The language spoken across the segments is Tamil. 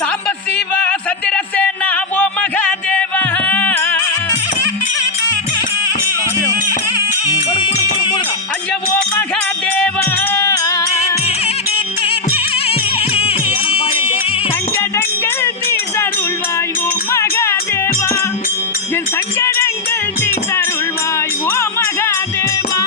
ಸಾಂಬ ಶಿವ ಸದ್ಯರಸೇನ ಓ ಮಹಾದೇವ ಅಯ್ಯ ಓ ಮಹಾದೇವ சங்கடங்கள் தீர்த்தருள்வாய் ஓ மகாதேவா என் சங்கடங்கள் தீர்த்தருள்வாய் ஓ மகாதேவா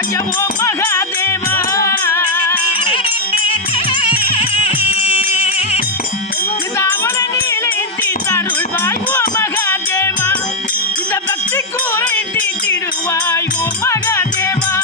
ஐயா ஓ மகாதேவா இந்த அவல நீலை தீர்த்தருள்வாய் ஓ மகாதேவா இந்த பக்தி கூரை தீர்த்திடுவாய் ஓ மகாதேவா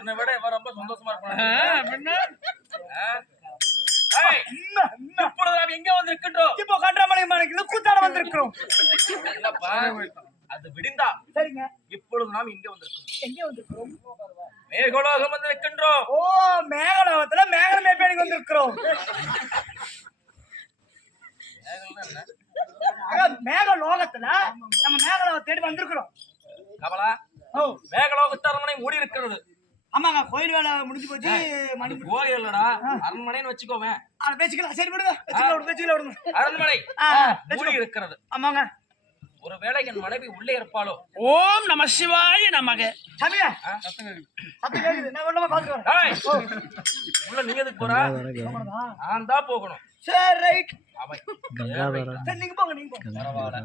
என்னை விட இவன் ரொம்ப சந்தோஷமா இருப்பான். இப்பொழுது நாம் எங்க வந்திருக்கின்றோம்? இப்போ கண்டமலை மலைக்கு கூத்தாட வந்திருக்கிறோம். அது விடிந்தா சரிங்க. இப்பொழுது நாம் இங்க வந்திருக்கிறோம். எங்க வந்திருக்கிறோம்? மேகலோகம் வந்திருக்கின்றோம். ஓ மேகலோகத்துல மேகல மேய்ப்பேனுக்கு வந்திருக்கிறோம். மேகலோகத்துல நம்ம மேகலோகம் தேடி வந்திருக்கிறோம். கமலா மேகலோகத்து அரண்மனை மூடி இருக்கிறது. ஆமாங்க கோயில் வேலை முடிஞ்சு போச்சு. மணி கோயில் இல்லடா அரண்மனைன்னு வச்சுக்கோவேன். பேசிக்கலாம் சரி விடுங்க பேசிக்கலாம். அரண்மனை மூடி இருக்கிறது. ஆமாங்க ஒருவேளை என் மனைவி உள்ளே இருப்பாளோ? ஓம் நம சிவாய நமக. சாமியா சத்தம் கேக்குது. நான் உள்ளமா பாத்துறேன். உள்ள நீ எதுக்கு போற? நான் தான் போகணும். சரி ரைட். சரி நீங்க போங்க நீங்க போங்க.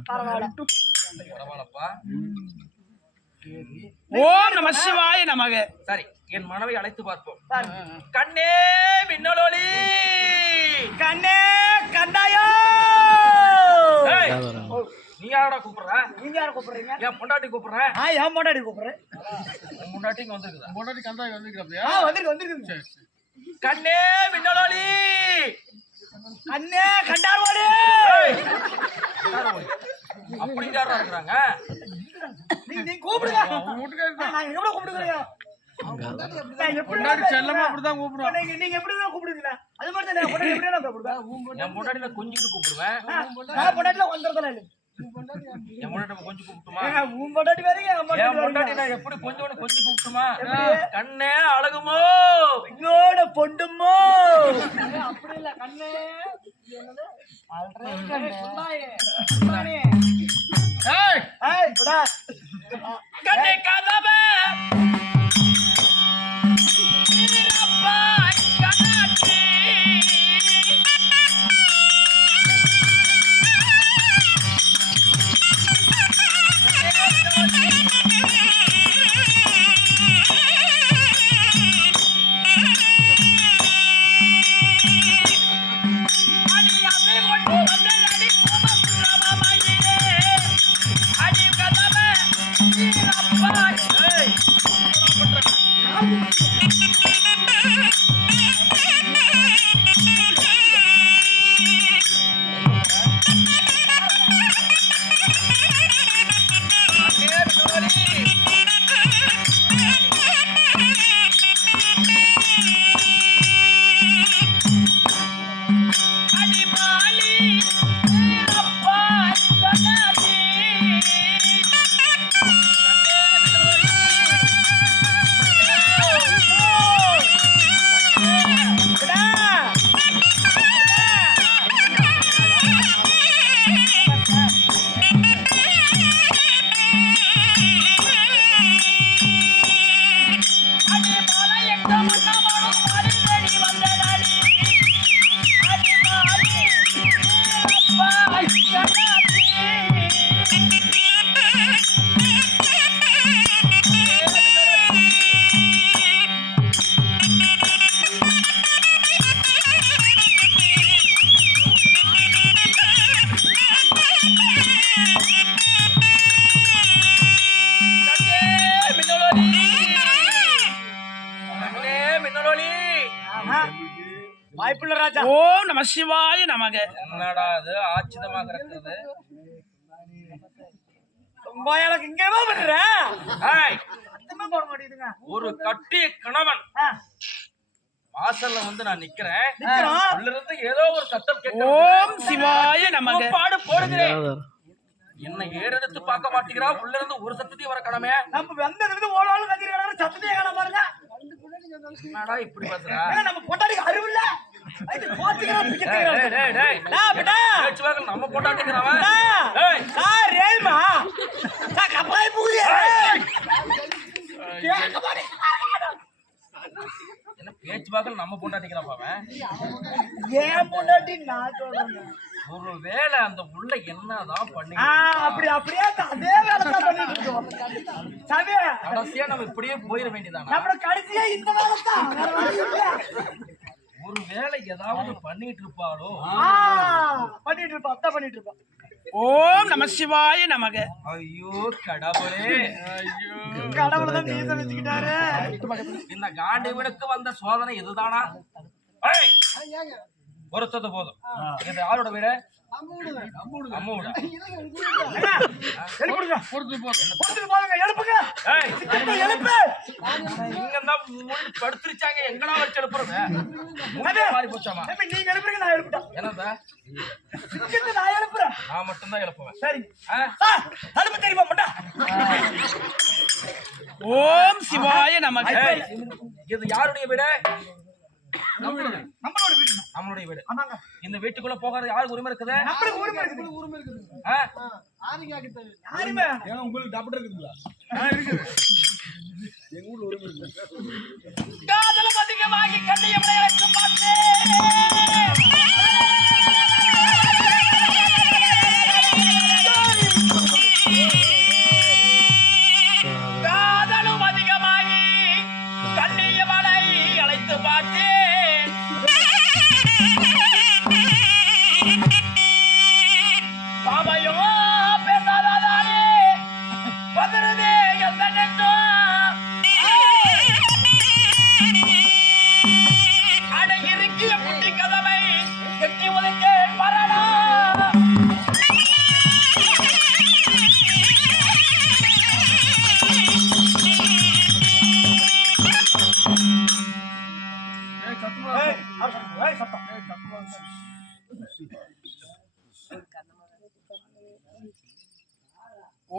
பரவாயில்லப்பா. ஓம் நம சிவாய நமக. சரி என் மனைவி அழைத்து பார்ப்போம். கண்ணே மின்னலொளி கண்ணே கண்டாயோ. நீ யாரடா கூப்பிடுற? நீங்க யார கூப்பிடுறீங்க? என் பொண்டாட்டி கூப்பிடுறேன். என் பொண்டாட்டி கூப்பிடுறேன். உன் பொண்டாட்டி இங்க வந்திருக்குதா? பொண்டாட்டி கண்டா வந்திருக்கா? வந்திருக்கு. கண்ணே மின்னலொளி கண்ணே கண்டாரோடி. அப்படி யாரா இருக்காங்க? நீங்க கூப்பிடுங்க. நான் எவ்வளவு கூப்பிடுறீங்க? செல்லமா அப்படிதான் கூப்பிடுவேன். நீங்க எப்படிதான் கூப்பிடுவீங்க? அது மாதிரி தான் பொண்டாட்டி எப்படிதான் கூப்பிடுவேன். என் பொண்டாட்டி நான் கொஞ்சிட்டு கூப்பிடுவேன். நான் பொண்டாட்டில வந்துறதல இல்ல. என் முன்னாடி கொஞ்சம் கூப்பிட்டுமா? உன் பொண்டாட்டி வேறீங்க, என் பொண்டாட்டி நான் எப்படி கொஞ்சம் கொஞ்சம் கூப்பிட்டுமா? கண்ணே அழகுமோ, இன்னோட பொண்டுமோ. அப்படி இல்ல கண்ணே கண்ணே காதாம வாய்ப்புள்ள ராஜா. ஓம் நம சிவாய நமக. என்னடா அது ஆச்சரியமாக இருக்குது? எனக்கு இங்கேவா பண்ற? அத்தமே போட மாட்டேங்குதுங்க. ஒரு கட்டிய கணவன் வாசல்ல வந்து நான் நிக்கிறேன். உள்ள இருந்து ஏதோ ஒரு சத்தம் கேட்குது. ஓம் சிவாய நமக. பாடு போடுகிறேன். என்ன ஏறெடுத்து பார்க்க மாட்டேங்கிறா. உள்ள இருந்து ஒரு சத்தத்தையும் வர கடமை. நம்ம வந்ததுல ஓடாலும் கத்திரிக்கான சத்தத்தையே காண பாருங்க. என்னடா இப்படி பேசுற? நம்ம பொண்டாட்டிக்கு அறிவு இல்ல. அது கோச்சிக்கிறா பிடிக்கிறா. டேய் டேய் பேட்டா பேச்சுவாங்க நம்ம பொண்டாட்டிங்கறவன். டேய் சார் ரேல்மா சா கப்பாய் பூரி. என்ன பேச்சுவாங்க நம்ம பொண்டாட்டிங்கறவன் அவன். ஏன் பொண்டாட்டி நான் சொல்றேன். ஒருவேளை அந்த உள்ள என்னதான் பண்ணி அப்படியே அதே வேலை தான் பண்ணிட்டு இருக்கோம். சாமி கடைசியா நம்ம இப்படியே போயிட வேண்டியதானா? நம்ம கடைசியா இந்த வேலை தான் வேற வழி இல்ல. ஒரு வேளை ஏதாவது பண்ணிட்டு இருப்பாளோ? பண்ணிட்டு இருப்பா, அத்தா பண்ணிட்டு இருப்பா. ஓம் நம சிவாய நமக. ஐயோ கடவுளே, ஐயோ கடவுளை தான் மீச வச்சுக்கிட்டாரு. இந்த காண்டிவனுக்கு வந்த சோதனை இதுதானா? பொறுத்தது போதும். இது யாரோட வீடு? அம்மாவோட. படுத்துருச்சாங்க. எங்கடா வச்சு எழுப்புறது? மாறி போச்சாமா? நீங்க எழுப்புறீங்க, நான் எழுப்பிட்டேன். என்னதா நான் எழுப்புறேன். நான் மட்டும்தான் எழுப்புவேன். சரி தடுப்பு தெரியுமா மட்டும். ஓம் சிவாய நமக. இது யாருடைய வீடு? நம்மளோட வீடு. நம்மளுடைய வீடு. ஆமாங்க. இந்த வீட்டுக்குள்ள போகிறது யாருக்கு உரிமை இருக்குது? நம்மளுக்கு உரிமை இருக்குது. யாருமே ஏன்னா உங்களுக்கு டாக்டர் இருக்குங்களா? இருக்குது. எங்க ஊர்ல உரிமை இருக்கு. காதல அதிகமாகி கண்ணியமனை அழைத்து பார்த்தேன். காதலும் அதிகமாகி கண்ணியமனை அழைத்து பார்த்தேன். பாவையோ பேசாதானே பதறதே எந்த நெஞ்சோ. அடங்கிருக்கிய புட்டி கதவை கட்டி உதைத்தேன் மரணா.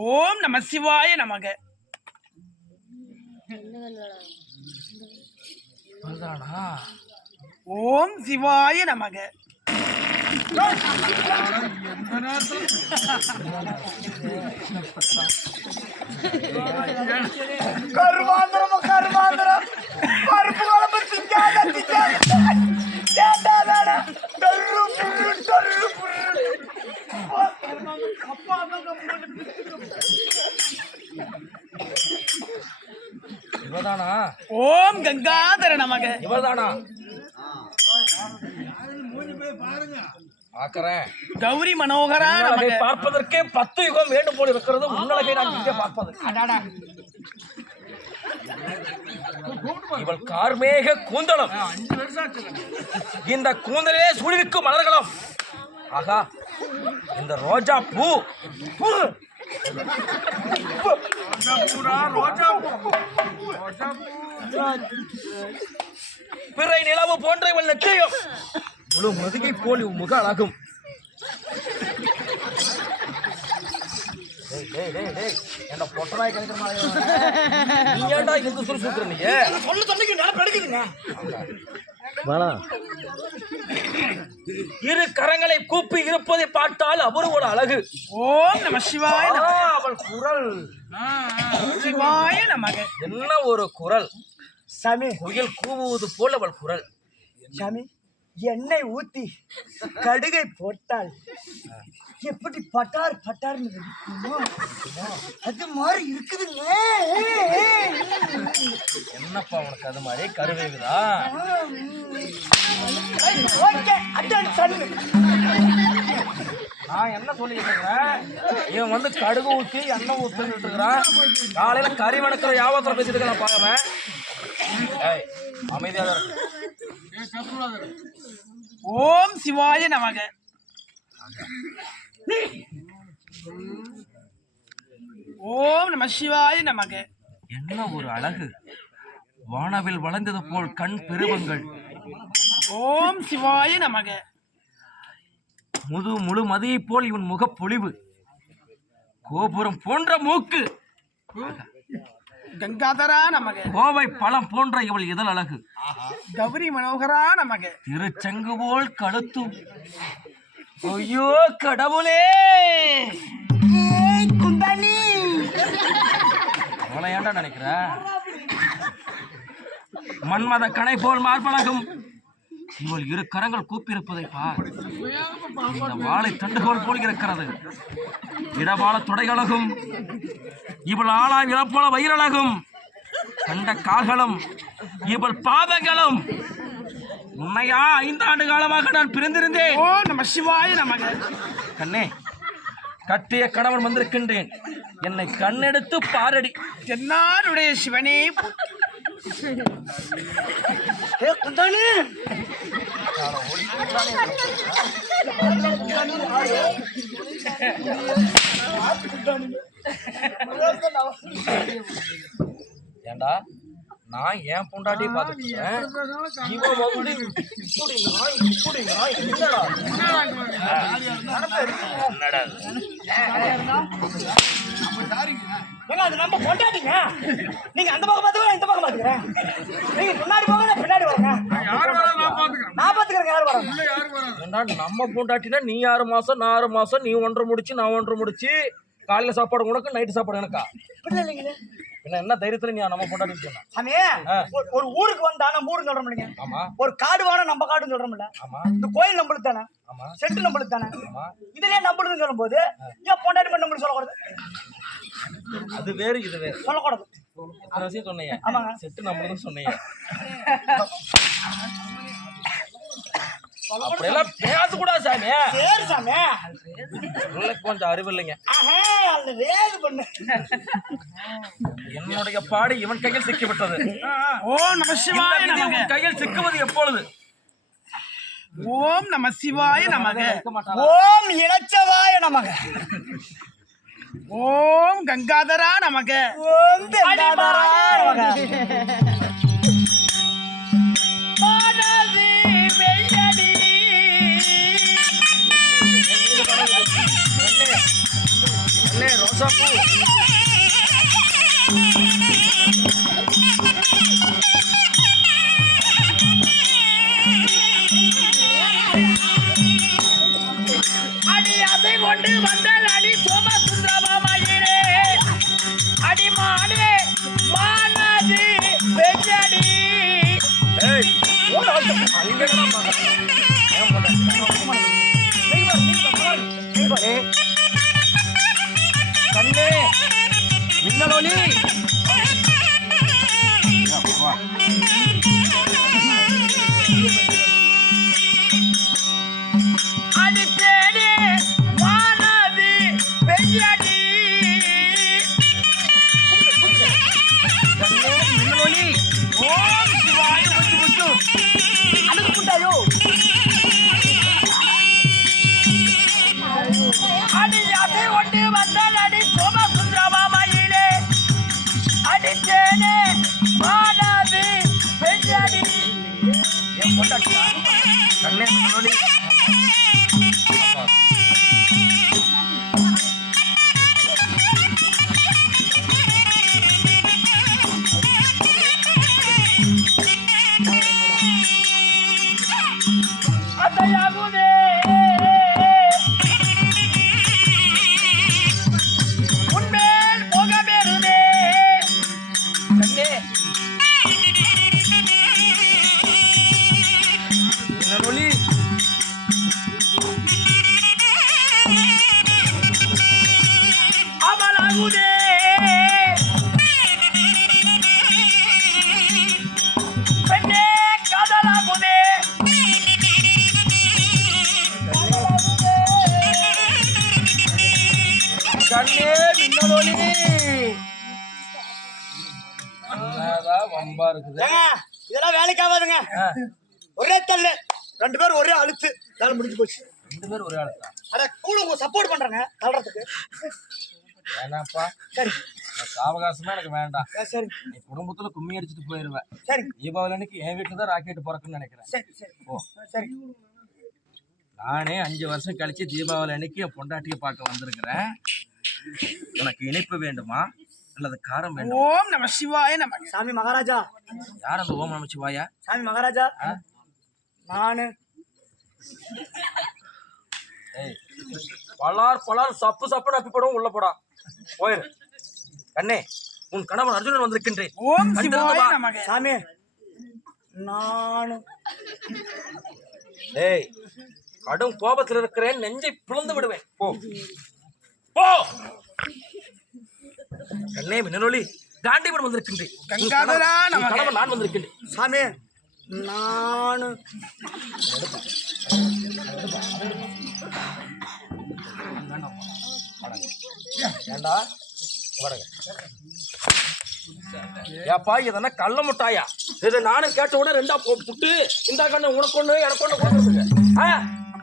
ஓம் நம சிவாய நமக. அதுதானா? ஓம் சிவாய நமக. கருமாந்திரம் கருமாந்திரம் பருப்பு குழம்பு திங்காத இவதானா? ஓம் கங்காதர நமக. இவதானா? பார்க்கிறேன். கௌரி மனோகரா உன்னழகை நமக. பார்ப்பதற்கே 10 யுகம் வேண்டும் போல் இருக்கிறது. உன்னழகை நான் இங்கே பார்ப்பது. இவள் கார்மேக கூந்தலம். இந்த கூந்தலே சூழிருக்கும் மலர்களும். ஆகா, இந்த ரோஜா பூ பிறை நிலவு போன்ற இவள் நெற்றியும் முழு முதுகை போல் முக அழகும். இரு கரங்களை கூப்பி இருப்பதை பார்த்தால் அவர் ஒரு அழகு. ஓம் நம சிவாய நமக. அவள் குரல் சிவாய நமக. என்ன ஒரு குரல்! சாமி குயில் கூவுவது போல் அவள் குரல். சாமி எண்ணெய் ஊத்தி கடுகை போட்டால் எப்படி பட்டார் பட்டார்னு வெடிக்குமோ அது மாதிரி இருக்குதுங்க. என்னப்பா உனக்கு அது மாதிரி கருவேகுதா? Okay attention. நான் என்ன சொல்லிட்டு இருக்கிறேன்? இவன் வந்து கடுகு ஊற்றி எண்ணெய் ஊற்றிட்டு இருக்கிறான். காலையில கறி வணக்கிற யாபத்தில் பேசிட்டு இருக்க நான் பார்க்கறேன். ஏய், அமைதியாக இருக்கு. ஓம் சிவாய நமக. ஓம் நம சிவாய நமக. என்ன ஒரு அழகு! வானவில் வளைந்தது போல் கண் பெருவங்கள். ஓம் சிவாய நமக. முழு மதியை போல் இவன் முகப்பொழிவு. கோபுரம் போன்ற மூக்கு. கங்காதரா நமக. கோவை பழம் போன்ற இவள் இதழ் அழகு. கௌரி மனோகரா நமக. திருச்சங்கு போல் கழுத்தும். ஐயோ கடவுளே! குந்தாணி அவளை ஏன்டா நினைக்கிற? மன்மத கணை போல் மார்பழகும். இவள் இரு கரங்கள் கூப்பியிருப்பதை பார். இந்த வாழை தண்டுகோல் போல் இருக்கிறது. இடவாள தொடைகளகும். இவள் ஆளா இழப்போல வயிறழகும். கண்ட கால்களும் இவள் பாதங்களும். உண்மையா 5 ஆண்டு காலமாக நான் பிரிந்திருந்தேன். ஓம் நம சிவாய நமக. கண்ணே, கட்டிய கணவன் வந்திருக்கின்றேன். என்னை கண்ணெடுத்து பாரடி. தென்னாருடைய சிவனே. குந்தாணி ஏண்டா, நான் ஏன் பொண்டாட்டி பார்த்துட்டு இவன் வந்து என்னடா அது நம்ம கொண்டாடிங்க. நீங்க அந்த பக்கம் பாத்துக்கிறேன், இந்த பக்கம் பாத்துக்கிறேன். நீங்க முன்னாடி போங்க, நான் பின்னாடி போங்க. நான் பாத்துக்கிறேன். யார் வர? நம்ம பொண்டாட்டினா நீ 6 மாசம், நான் 6 மாசம், நீ 1.5 முடிச்சு, நான் 1.5 முடிச்சு, காலையில சாப்பாடு உனக்கு, நைட்டு சாப்பாடு எனக்கா? என்ன தைரியத்துல நீ நம்ம பொண்டாட்டி சொன்ன? சாமி, ஒரு ஊருக்கு வந்தா நம்ம ஊருக்கு சொல்றோம் இல்லைங்க. ஆமா. ஒரு காடு வாங்க நம்ம காடுன்னு சொல்றோம்ல. ஆமா. இந்த கோயில் நம்மளுக்கு தானே. ஆமா. செட்டு நம்மளுக்கு தானே. ஆமா. இதுலயே நம்மளுக்கு சொல்லும் போது ஏன் பொண்டாட்டி பண்ண நம்மளுக்கு சொல்லக்கூடாது? அது வேறு, இது வேறு. சொல்லக்கூடாது. அந்த விஷயம் சொன்னீங்க. ஆமாங்க. செட்டு நம்மளுக்கு சொன்னீங்க. அப்படியெல்லாம் பேசக்கூடாது சாமி. சரி சாமி, கொஞ்சம் அறிவு இல்லைங்க. அந்த வேலை பண்ணு. என்னுடைய பாடு இவன் கையில் சிக்கிவிட்டது. ஓம் நம சிவாய நமக. இவன் கையில் சிக்குவது எப்பொழுது? ஓம் நம சிவாய நமக. ஓம் இளச்சவாய நமக. ஓம் கங்காதரா நமக. ஓம் கங்காதரா நமக. அண்ணே, கசப்பு. அடி அதை கொண்டு வந்தால் அடி சோமசுந்தரமாயிரே அடி மானே மானாது வெஞ்சடி. ஏய், அங்கதான் பாக்க. ஏன் போட்ட? கண்ணே மின்னலொலி. அடி பேடி மானாது வெஞ்சடி. கண்ணே மின்னலொலி. ஓம் சிவாய முத்து முத்து. அழுகுட்டாயோ அடி அதை கொண்டு வந்தால் அடி சோமசுந்தரமாயிரே அடி தேனே மானாது வெஞ்சடி. ஏன் போட்டாச்சா? கண்ணே மின்னலொலி. அதையாகுதே உன்மேல் போகமேறுதே. கண்ணே மின்னலொலி. அவளாகுதே பெண்ணே காதலாகுதே. கண்ணே மின்னலொலி. என்னதான் வம்பா இருக்குது. ஏங்க இதெல்லாம் வேலைக்கு ஆகாதுங்க. ஒரே தள்ளு 2 பேரும் ஒரே அழுத்து வேலை முடிஞ்சு போச்சு. 2 பேர் ஒரே ஆளுதான். அட கூட உங்க சப்போர்ட் பண்றாங்க தள்ளுறதுக்கு. வேணாப்பா, சரி அவகாசமா எனக்கு வேண்டாம். சரி நீ குடும்பத்துல கும்மி அடிச்சுட்டு போயிருவேன். சரி தீபாவளி அன்னைக்கு என் வீட்டுல தான் ராக்கெட் பிறக்குன்னு நினைக்கிறேன். சரி சரி ஓ, சரி நானே 5 வருஷம் கழிச்சு தீபாவளி அன்னைக்கு என் பொண்டாட்டியை பார்க்க வந்திருக்கிறேன். உனக்கு இனிப்பு வேண்டுமா அல்லது காரம் வேண்டுமா? ஓம் நம சிவாய நமக. சாமி மகாராஜா யார் அந்த ஓம் நமச்சிவாயா? சாமி மகாராஜா நானு ஏய், பலார் சப்பு சப்புன்னு அப்பி போடும். உள்ள போடா, போயிரு. கண்ணே, உன் கணவன் அர்ஜுனன் வந்திருக்கின்றேன். ஓம் கண் திறந்து சிவாய வா. நமக. சாமி நானு ஏய், கடும் கோபத்தில் இருக்கிறேன். நெஞ்சை பிளந்து விடுவேன். போ போ. கண்ணே மின்னலொலி, காண்டிபுரம் வந்திருக்கின்றேன். கங்காதரா உன் நமக. கணவன் நான் வந்திருக்கின்றேன். சாமி நானு ஏண்டா வடங்க. ஏப்பா இதென்ன கள்ள முட்டாயா? இது நானும் கேட்ட உடனே 2ஆ புட்டு இந்த கண்ணு உனக்கு ஒண்ணு எனக்கு ஒண்ணு கொடுத்துருங்க.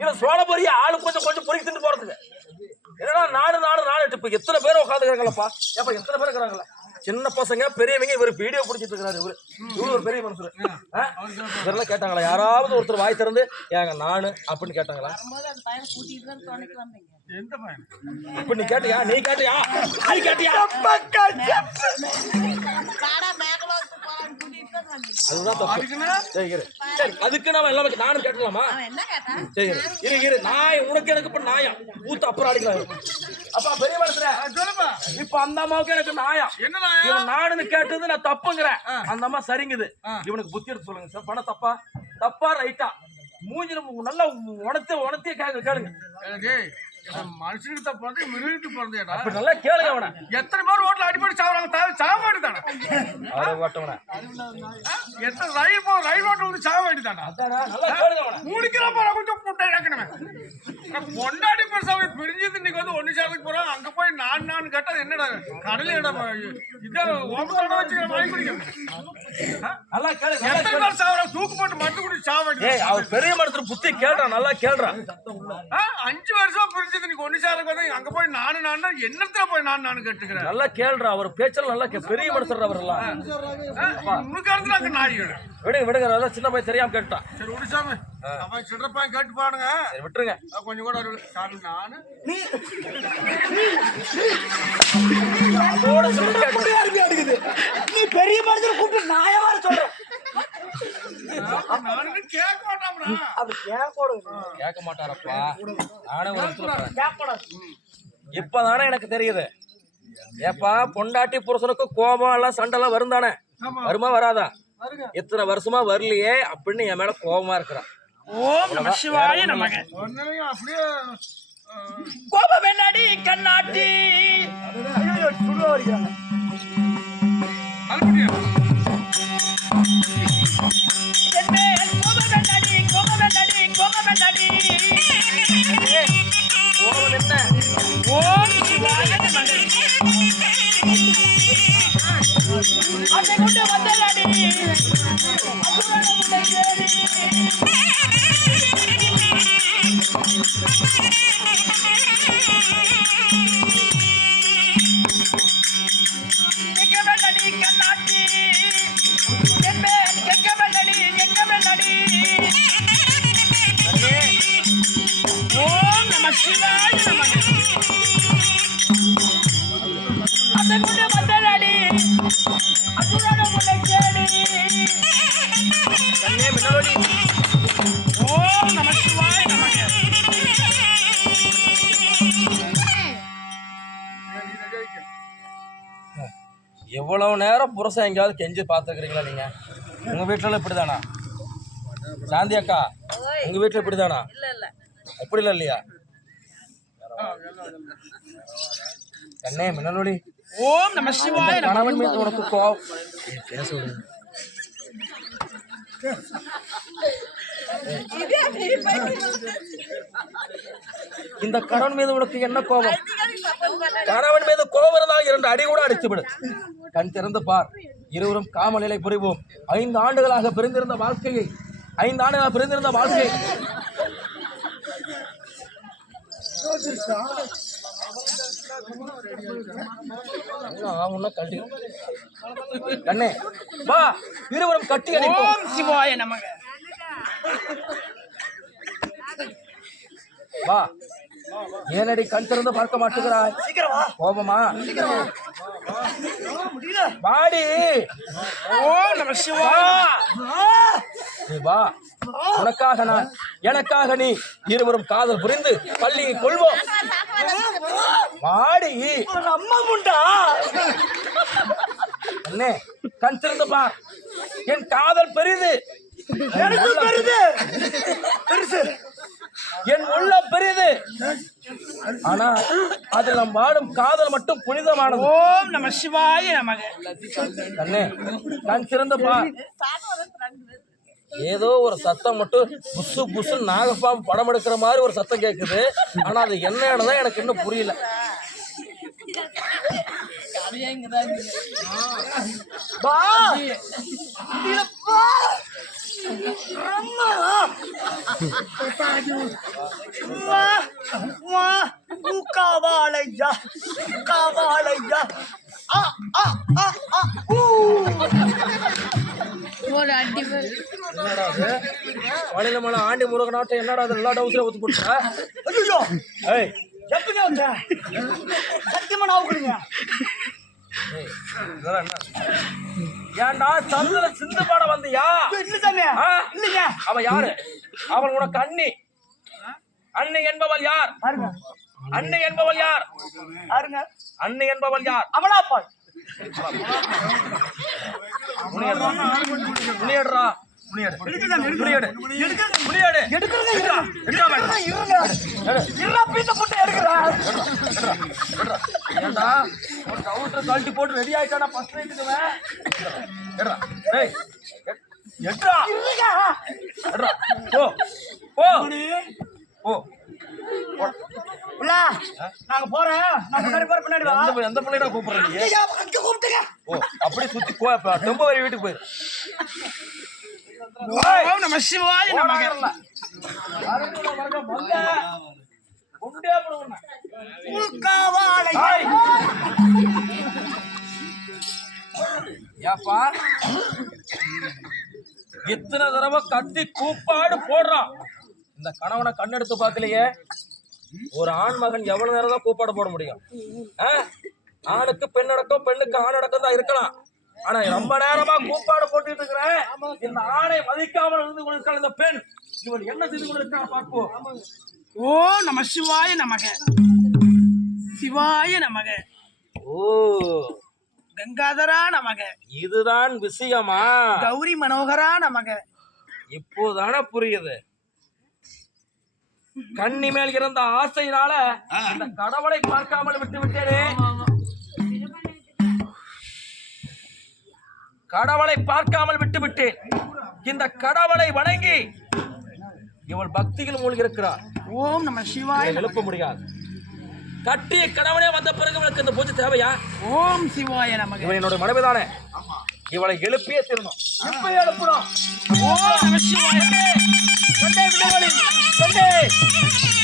இவன் சோழ பொரிய ஆளு கொஞ்சம் பொறுக்கி தின்னு போறதுக்கு. என்னடா நாடு இப்ப எத்தனை பேர் உட்காந்துக்கிறாங்களப்பா? ஏப்பா எத்தனை பேர் இருக்கிறாங்களா? சின்ன பசங்க பெரியவங்க. இவர் வீடியோ பிடிச்சிட்டு இருக்காரு. இவரு ஒரு பெரிய மனுஷரு. இதெல்லாம் கேட்டாங்களா? யாராவது ஒருத்தர் வாய் திறந்து ஏங்க நானு அப்படின்னு கேட்டாங்களா? இப்ப நீ கேட்டியா? நீ கேட்டியா? அதுதான் தப்பு. சரி, அதுக்கு நாம எல்லாமே நானும் கேட்டலாமா? சரி இரு நாய் உனக்கு எனக்கு இப்ப நாயா ஊத்து அப்புறம் அடிக்கலாம். அப்பா பெரிய மனுஷர இப்ப அந்த அம்மாவுக்கு எனக்கு நாயா. இவன் நாடுன்னு கேட்டது நான் தப்புங்கிறேன். அந்த அம்மா சரிங்குது. இவனுக்கு புத்தி எடுத்து சொல்லுங்க சார். பணம் தப்பா ரைட்டா? மூஞ்சி நல்லா உணர்த்திய கேளுங்க. மனுஷனுக்கு தான் பிறந்த மிருகத்துக்கு பிறந்தேடா. அப்ப நல்லா கேளுங்க. அவனை எத்தனை பேர் ரோட்ல அடிப்படி சாவுறாங்க? சாவ வேண்டியதானே? எத்தனை ரயில் ரோட்ல வந்து சாவ வேண்டியதானே? மூடிக்கலாம் போற கொஞ்சம் புட்டை இறக்கணுமே. பொண்டாடி பெருசாவே பிரிஞ்சது இன்னைக்கு வந்து ஒன்னு சேர்ந்துக்கு போறோம். அங்க போய் நான் கேட்டது என்னடா கடல இடம் இதை ஓப்பனோட வச்சு வாங்கி குடிக்க நல்லா கேளு எத்தனை பேர் சாவறா? தூக்கு போட்டு மட்டு குடி சாவ வேண்டியது. ஏய் அவர் பெரிய மனுஷர் புத்தி கேள்றான் நல்லா கேள்றான் 5 வருஷம் புரிஞ்சது நீ ஒண்ணு சாருக்கு வந்து அங்க போய் நானு என்னத்துல போய் நானு கேட்டுக்கிறேன். நல்லா கேள்றா அவர் பேச்சல நல்லா பெரிய மனுஷர் அவரெல்லாம் உனக்கு அடுத்து அங்க நாய்கள் விடுங்க அதான் சின்ன பையன் தெரியாம கேட்டான். சரி விடு சாமி. அவன் சின்னப்பா கேட்டு பாருங்க. சரி விட்டுருங்க. கொஞ்சம் கூட சாமி நானு அதோட சொல்லி கேட்டு அடிக்குது. நீ பெரிய மனுஷன் கூப்பிட்டு நாயவா சொல்ற. நானு கேட்க மாட்டாம்டா. அது கேட்க மாட்டாரப்பா. நானே ஒரு சொல்றேன். கேட்கக்கூடாது. இப்பதானே எனக்கு தெரியுது. ஏப்பா பொண்டாட்டி புருஷனுக்கு கோபம் எல்லாம் சண்டை எல்லாம் வரும் தானே? வருமா வராதா? இத்தனை வருஷமா வரலையே அப்படின்னு என் மேல கோபமா இருக்கிறான். ஓம் நம சிவாய நமக. அப்படியே கோபம் என்னடி கண்ணாட்டி சுடுவா வரைக்கிறாங்க. அனுப்பிட்டியா? கோபம் என்னடி கோபம் என்னடி கோபம் என்னடி கோபம் என்ன? ஓம் சிவாய நமக. அதை கொண்டு வந்தடி அசுரன் உன்னை தேடி. கேட்க வேண்டடி கண்ணாட்டி என்பேன் கேட்க வேண்டடி ஓம் நம சிவாய நமக. அதை கொண்டு வந்தடி அசுரன் உன்னை தேடி. கண்ணே மின்னலொளி. ஓம் நம சிவாய நமக. எவ்வளவு நேரம் புருஷன் எங்கேயாவது கெஞ்சி பார்த்துருக்கிறீங்களா நீங்க? உங்க வீட்டுல இப்படிதானா சாந்தி அக்கா? உங்க வீட்டுல இப்படிதானா? அப்படி இல்ல இல்லையா? கண்ணே மின்னலொளி. ஓம் நம சிவாய நமக. கணவன் மீது உனக்கு கோபம் பேச விடுங்க. இந்த கணவன் மீது உனக்கு என்ன கோபம்? கணவன் மீது கோபம் இருந்தால் 2 அடி கூட அடித்து விடு. கண் திறந்து பார். இருவரும் காமநிலை புரிவோம். 5 ஆண்டுகளாக பிரிந்திருந்த வாழ்க்கையை கண்ணே வா இருவரும் கட்டி அணைப்போம். ஓம் சிவாய நமக. வா. ஏனடி கண் திறந்து பார்க்க மாட்டேங்கிறாய்? சீக்கிரம் வா. கோபமா? முடியல. வாடி. ஓம் நம சிவாய. நீ வா. உனக்காக நான், எனக்காக நீ, இருவரும் காதல் புரிந்து பள்ளியை கொள்வோம். வாடி. அம்மா முண்டா. அண்ணே கண் திறந்து பார். என் காதல் பெரிது. எனக்கு பெரிது. பெருசு. என் உள்ளம் பெரிது. ஆனா அதில் நாம் வாடும் காதல் மட்டும் புனிதமானது. ஓம் நம சிவாய நமக. அண்ணே கண் திறந்து பார். ஏதோ ஒரு சத்தம் மட்டும் புசு புசு நாகப்பாம்பு படம் எடுக்கிற மாதிரி ஒரு சத்தம் கேட்குது. ஆனா அது என்னன்னு எனக்கு இன்னும் புரியல. வா. இல்லப்பா. அம்மா. வா. வா. காவாளையா. காவாளையா. ஆ ஆ ஆ ஆ. என்னடா அது? வழியில மலை ஆண்டி முருகனாட்டம் என்னடா அது? எல்லா டவுஸ்ல ஒத்து போட்டா? ஐயோ. ஏய் எப்படி வந்த? சத்தியமா நான் கொடுங்க. இதெல்லாம் என்ன? ஏன்டா சந்திர சிந்து பாட வந்தியா? இல்ல சாமி. ஆ? இல்லைங்க. அவன் யாரு? அவன் உனக்கு அண்ணி. அண்ணி என்பவள் யார்? பாருங்க. அண்ணி என்பவள் யார்? பாருங்க. அண்ணி என்பவள் யார்? அமலாப்பாள். முனியடுறா. முனியடு. முனியடு. முனியடு. எடுக்கிறதே இருங்க. எடுக்காம இருங்க. இருடா பீத்த போட்டு எடுக்கிறேன். ஏண்டா ஒரு டவுசர் கழட்டி போட்டு ரெடி ஆயிட்டானா ஃபர்ஸ்ட் நைட்டுக்கு? எடுறா. டேய் எடுறா. இருங்க. எடுறா. போ போ போ. இல்ல நாங்க போறேன் நான் முன்னாடி போற பின்னாடி வா எந்த பிள்ளைடா கூப்பிடுற நீ அங்க கூப்பிட்டுங்க ஓ அப்படியே சுத்தி தெம்ப வரி வீட்டுக்கு போய் ஓம் நம சிவாய நமக உள்காவாளை ஏப்பா இத்தனை தடவை கத்தி கூப்பாடு போடுறான் இந்த கணவனை கண்ணெடுத்து பார்க்கலையே ஒரு ஆண் மகன் எவ்வளவு நேரம் தான் கூப்பாடு போட முடியும் ஆணுக்கு பெண்ணடக்கம் பெண்ணுக்கு ஆணடக்கம் தான் இருக்கலாம் ஆனா ரொம்ப நேரமா கூப்பாடு போட்டுட்டு இருக்கிறேன் இந்த ஆணை மதிக்காமல் இருந்து கொண்டிருக்காள் இந்த பெண் இவன் என்ன செய்து கொண்டிருக்கான் பார்ப்போம் ஓம் நம சிவாய நமக சிவாய நமக ஓ கங்காதரா நமக இதுதான் விஷயமா கௌரி மனோகரா நமக இப்போதானே புரியுது கண்ணி மேல் இருந்த ஆசையினால இந்த கடவுளை பார்க்காமல் விட்டு விட்டேனே கடவுளை பார்க்காமல் விட்டு விட்டேன் இந்த கடவுளை வணங்கி இவள் பக்தியில் மூழ்கி இருக்கிறார் ஓம் நம சிவாய எழுப்ப முடியாது கட்டிய கணவனே வந்த பிறகு இவளுக்கு இந்த பூஜை தேவையா ஓம் சிவாய நமக இவன் என்னோட மனைவிதானே இவளை எழுப்பியே திருணும் இப்ப எழுப்பணும் ஓம் நம சிவாய கண்டே விடுவழி கண்டே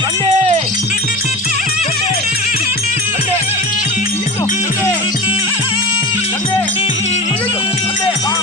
கண்டே கண்டே கண்டே கண்டே கண்டே கண்டே வா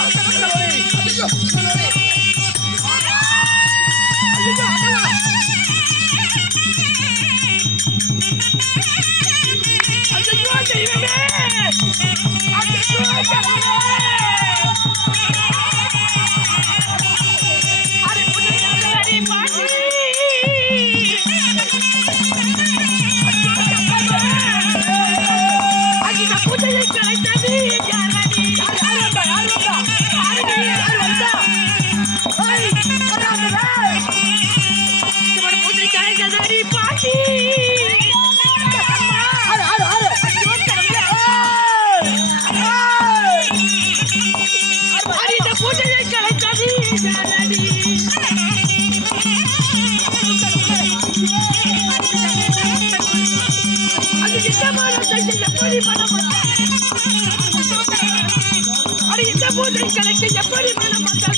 எப்படி